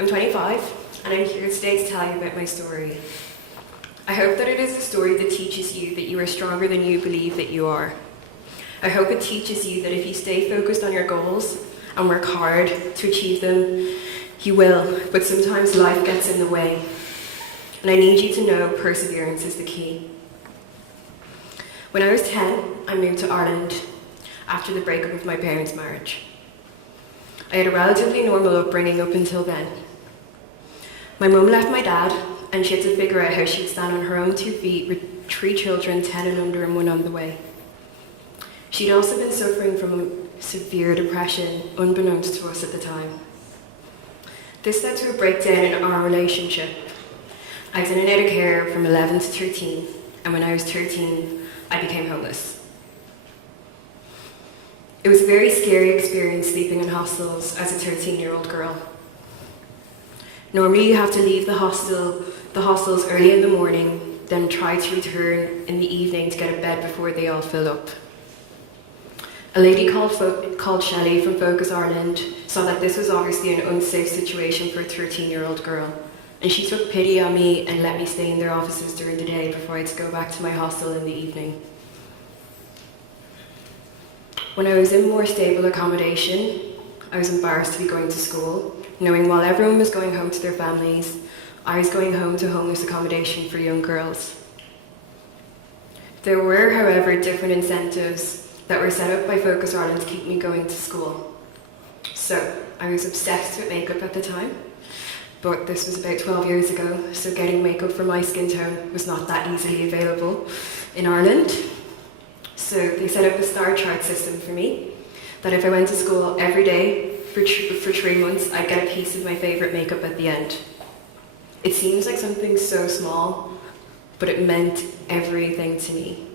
I'm 25, and I'm here today to tell you about my story. I hope that it is a story that teaches you that you are stronger than you believe that you are. I hope it teaches you that if you stay focused on your goals and work hard to achieve them, you will, but sometimes life gets in the way. And I need you to know perseverance is the key. When I was 10, I moved to Ireland after the breakup of my parents' marriage. I had a relatively normal upbringing up until then. My mum left my dad, and she had to figure out how she'd stand on her own 2 feet with 3 children, 10 and under and 1 on the way. She'd also been suffering from severe depression, unbeknownst to us at the time. This led to a breakdown in our relationship. I was in and out of care from 11 to 13, and when I was 13, I became homeless. It was a very scary experience sleeping in hostels as a 13-year-old girl. Normally you have to leave the hostels early in the morning, then try to return in the evening to get a bed before they all fill up. A lady called Shelley from Focus Ireland saw that this was obviously an unsafe situation for a 13-year-old girl, and she took pity on me and let me stay in their offices during the day before I had to go back to my hostel in the evening. When I was in more stable accommodation, I was embarrassed to be going to school, knowing while everyone was going home to their families, I was going home to homeless accommodation for young girls. There were, however, different incentives that were set up by Focus Ireland to keep me going to school. So, I was obsessed with makeup at the time, but this was about 12 years ago, so getting makeup for my skin tone was not that easily available in Ireland. So they set up a star chart system for me, that if I went to school every day for 3 months, I'd get a piece of my favourite makeup at the end. It seems like something so small, but it meant everything to me.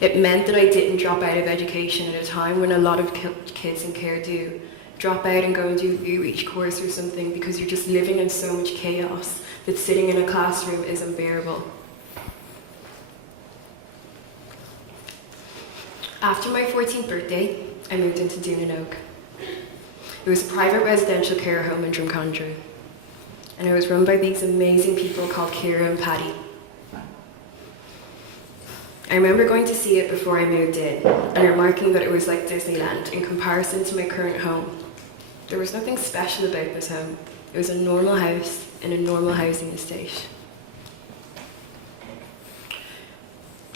It meant that I didn't drop out of education at a time when a lot of kids in care do. Drop out and go and do a UH course or something because you're just living in so much chaos that sitting in a classroom is unbearable. After my 14th birthday, I moved into Dunonogue. It was a private residential care home in Drumcondra, and it was run by these amazing people called Ciara and Paddy. I remember going to see it before I moved in, and remarking that it was like Disneyland in comparison to my current home. There was nothing special about this home. It was a normal house in a normal housing estate.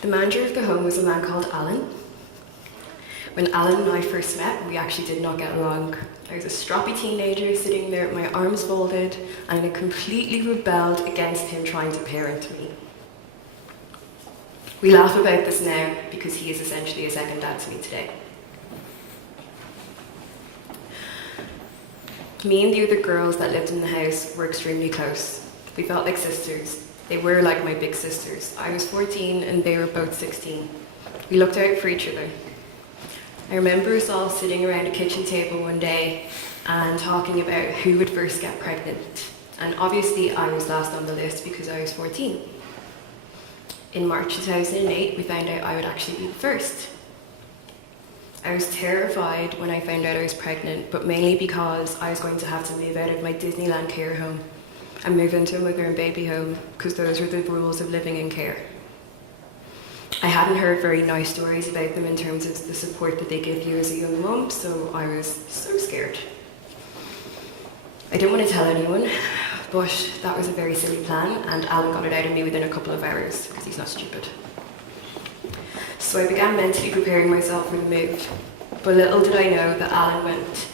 The manager of the home was a man called Alan. When Alan and I first met, we actually did not get along. I was a stroppy teenager sitting there with my arms folded, and I completely rebelled against him trying to parent me. We laugh about this now because he is essentially a second dad to me today. Me and the other girls that lived in the house were extremely close. We felt like sisters. They were like my big sisters. I was 14 and they were both 16. We looked out for each other. I remember us all sitting around a kitchen table one day and talking about who would first get pregnant. And obviously I was last on the list because I was 14. In March 2008, we found out I would actually be the first. I was terrified when I found out I was pregnant, but mainly because I was going to have to move out of my Disneyland care home and move into a mother and baby home, because those were the rules of living in care. I hadn't heard very nice stories about them in terms of the support that they give you as a young mum, so I was so scared. I didn't want to tell anyone, but that was a very silly plan, and Alan got it out of me within a couple of hours, because he's not stupid. So I began mentally preparing myself for the move, but little did I know that Alan went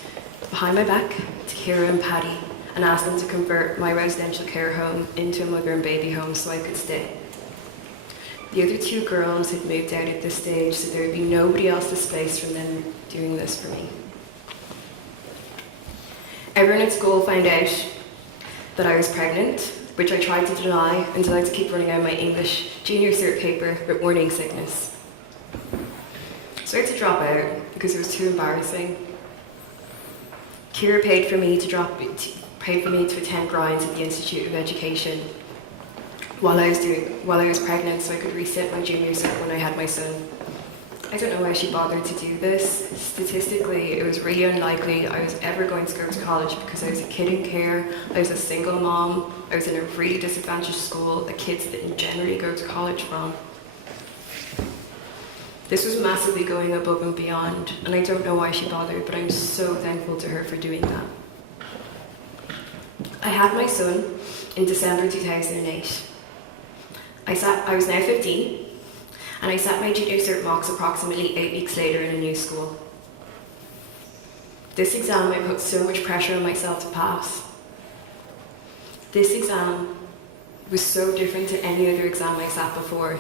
behind my back to Ciara and Paddy and asked them to convert my residential care home into a mother and baby home so I could stay. The other 2 girls had moved out at this stage, so there would be nobody else displaced from them doing this for me. Everyone at school found out that I was pregnant, which I tried to deny until I had to keep running out my English junior cert paper with morning sickness. So I had to drop out because it was too embarrassing. Ciara paid for me to attend grinds at the Institute of Education while I was pregnant, so I could resit my junior cert when I had my son. I don't know why she bothered to do this. Statistically, it was really unlikely I was ever going to go to college because I was a kid in care, I was a single mom, I was in a really disadvantaged school that kids didn't generally go to college from. This was massively going above and beyond, and I don't know why she bothered, but I'm so thankful to her for doing that. I had my son in December 2008. I was now 15, and I sat my junior cert mocks approximately 8 weeks later in a new school. This exam I put so much pressure on myself to pass. This exam was so different to any other exam I sat before.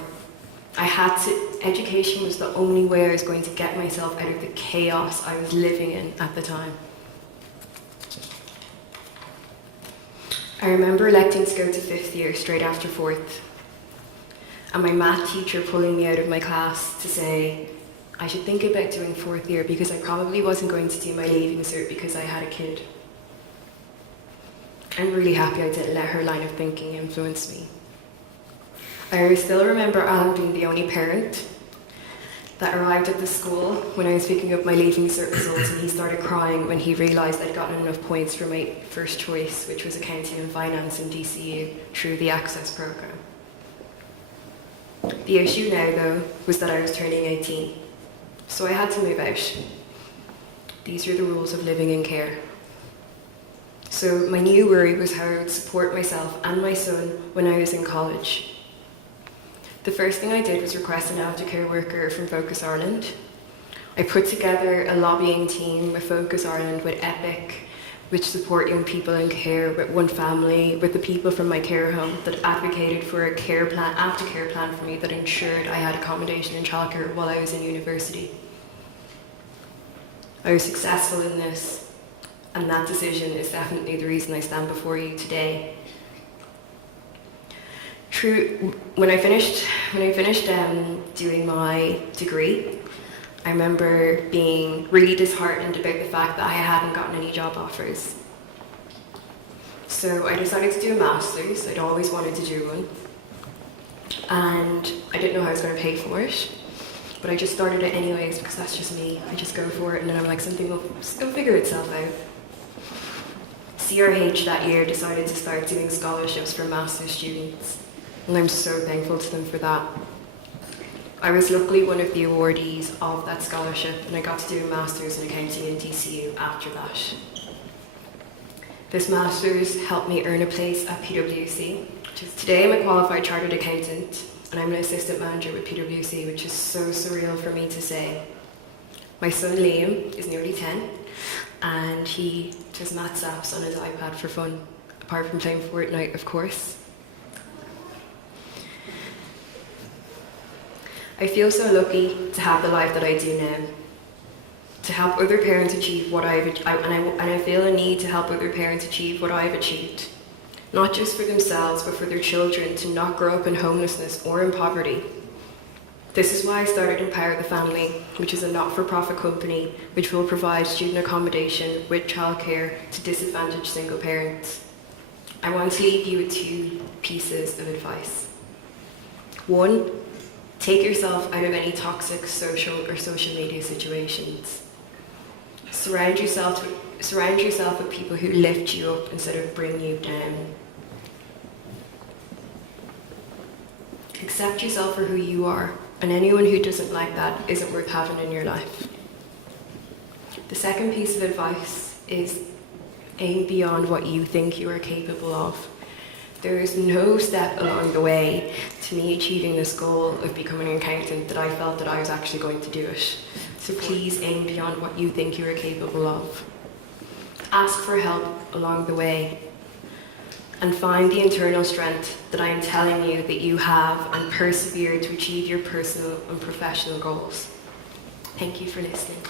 Education was the only way I was going to get myself out of the chaos I was living in at the time. I remember electing to go to 5th year straight after 4th, and my math teacher pulling me out of my class to say I should think about doing 4th year because I probably wasn't going to do my leaving cert because I had a kid. I'm really happy I didn't let her line of thinking influence me. I still remember Alan being the only parent that arrived at the school when I was picking up my leaving cert results, and he started crying when he realised I'd gotten enough points for my first choice, which was accounting and finance in DCU through the Access programme. The issue now, though, was that I was turning 18, so I had to move out. These are the rules of living in care. So my new worry was how I would support myself and my son when I was in college. The first thing I did was request an aftercare worker from Focus Ireland. I put together a lobbying team with Focus Ireland, with EPIC, which support young people in care, with One Family, with the people from my care home that advocated for a care plan, aftercare plan for me that ensured I had accommodation and childcare while I was in university. I was successful in this, and that decision is definitely the reason I stand before you today. When I finished doing my degree, I remember being really disheartened about the fact that I hadn't gotten any job offers. So I decided to do a master's. I'd always wanted to do one, and I didn't know how I was going to pay for it, but I just started it anyways because that's just me. I just go for it, and then I'm like, something will figure itself out. CRH that year decided to start doing scholarships for master's students, and I'm so thankful to them for that. I was luckily one of the awardees of that scholarship, and I got to do a master's in accounting in DCU after that. This master's helped me earn a place at PwC. Today I'm a qualified chartered accountant, and I'm an assistant manager with PwC, which is so surreal for me to say. My son Liam is nearly 10, and he does maths apps on his iPad for fun, apart from playing Fortnite, of course. I feel so lucky to have the life that I do now, to help other parents achieve what I feel a need to help other parents achieve what I've achieved, not just for themselves, but for their children to not grow up in homelessness or in poverty. This is why I started Empower the Family, which is a not-for-profit company which will provide student accommodation with childcare to disadvantaged single parents. I want to leave you with 2 pieces of advice. 1, take yourself out of any toxic social media situations. Surround yourself with people who lift you up instead of bring you down. Accept yourself for who you are, and anyone who doesn't like that isn't worth having in your life. The second piece of advice is aim beyond what you think you are capable of. There is no step along the way to me achieving this goal of becoming an accountant that I felt that I was actually going to do it. So please aim beyond what you think you are capable of. Ask for help along the way, and find the internal strength that I am telling you that you have, and persevere to achieve your personal and professional goals. Thank you for listening.